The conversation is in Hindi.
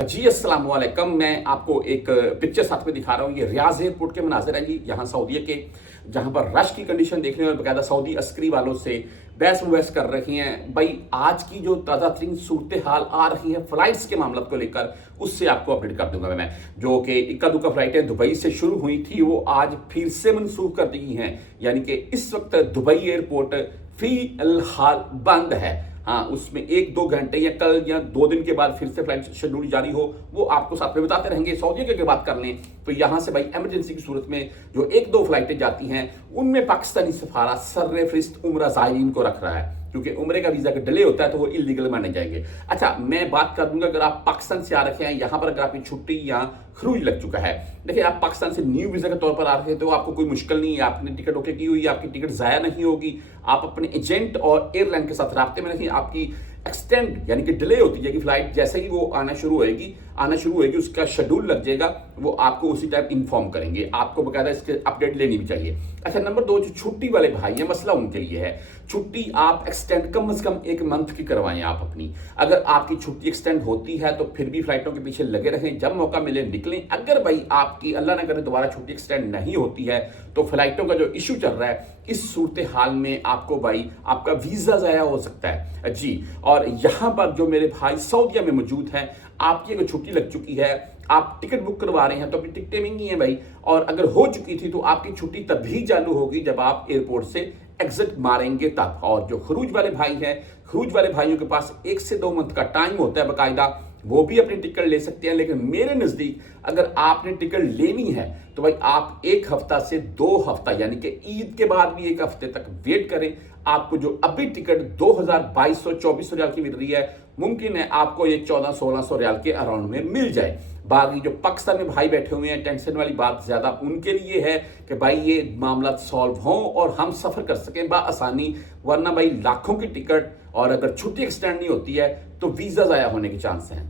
जी अस्सलाम वालेकुम। मैं आपको एक पिक्चर साथ में दिखा रहा हूँ। ये रियाज एयरपोर्ट के मनाजिर हैं जी, यहाँ सऊदीया के, जहाँ पर रश की कंडीशन देखने में बाकायदा सऊदी अस्करी वालों से बहस कर रही हैं। भाई आज की जो ताज़ा तरीन सूरत हाल आ रही है फ्लाइट्स के मामला को लेकर, उससे आपको अपडेट कर दूंगा मैं। जो कि इक्का दुक्का फ्लाइटें दुबई से शुरू हुई थी वो आज फिर से मनसूख कर दी गई हैं। यानी कि इस वक्त दुबई एयरपोर्ट फिलहाल बंद है। हाँ, उसमें 1-2 घंटे या कल या 2 दिन के बाद फिर से फ्लाइट शेड्यूल जारी हो, वो आपको साथ में बताते रहेंगे। सऊदी की अगर बात कर लें तो यहाँ से भाई इमरजेंसी की सूरत में जो 1-2 फ्लाइटें जाती हैं उनमें पाकिस्तानी सफारा सर्रेफरिस्त उम्रा ज़ायरीन को रख रहा है, क्योंकि उम्रे का वीजा का डिले होता है तो वो इलीगल माने जाएंगे। अच्छा, मैं बात कर दूंगा अगर आप पाकिस्तान से आ रखे हैं, यहाँ पर अगर आपकी छुट्टी या खरूज लग चुका है, देखिए आप पाकिस्तान से न्यू वीजा के तौर पर आ रहे हैं तो आपको कोई मुश्किल नहीं है। आपने टिकट ओके की हुई है, आपकी टिकट ज़ाया नहीं होगी। आप अपने एजेंट और एयरलाइन के साथ राब्ते में रहिए। आपकी एक्सटेंड यानी कि डिले होती है कि फ्लाइट जैसे ही वो आना शुरू होएगी उसका शेड्यूल लग जाएगा, वो आपको उसी टाइप इन्फॉर्म करेंगे। आपको बकायदा इसके अपडेट लेनी भी चाहिए। अच्छा, नंबर 2, जो छुट्टी वाले भाई हैं, मसला उनके लिए है। छुट्टी आप एक्सटेंड कम से कम 1 मंथ की करवाएं आप अपनी। अगर आपकी छुट्टी एक्सटेंड होती है तो फिर भी फ्लाइटों के पीछे लगे रहें, जब मौका मिले निकलें। अगर भाई आपकी अल्लाह ना करे दोबारा छुट्टी एक्सटेंड नहीं होती है तो फ्लाइटों का जो इशू चल रहा है, इस सूरत हाल में आपको भाई आपका वीजा ज़ाया हो सकता है जी। और यहाँ पर जो मेरे भाई सऊदीया में मौजूद हैं, आपकी अगर छुट्टी लग चुकी है, आप टिकट बुक करवा रहे हैं तो अपनी टिकटें महंगी हैं भाई, और अगर हो चुकी थी तो आपकी छुट्टी तभी चालू होगी जब आप एयरपोर्ट से एग्जिट मारेंगे तब। और जो खरूज वाले भाई हैं, खरूज वाले भाइयों के पास 1 से 2 मंथ का टाइम होता है बाकायदा, वो भी अपनी टिकट ले सकते हैं। लेकिन मेरे नज़दीक अगर आपने टिकट लेनी है तो भाई आप 1 हफ्ता से 2 हफ्ता यानी कि ईद के बाद भी 1 हफ्ते तक वेट करें। आपको जो अभी टिकट 2200-2400 रियाल की मिल रही है, मुमकिन है आपको ये 1400-1600 रियाल के अराउंड में मिल जाए। बाकी जो पाकिस्तान में भाई बैठे हुए हैं, टेंशन वाली बात ज्यादा उनके लिए है कि भाई ये मामला सॉल्व हो और हम सफर कर सकें आसानी। वरना भाई लाखों की टिकट और अगर छुट्टी एक्सटेंड नहीं होती है तो वीजा ज़ाया होने के चांस हैं।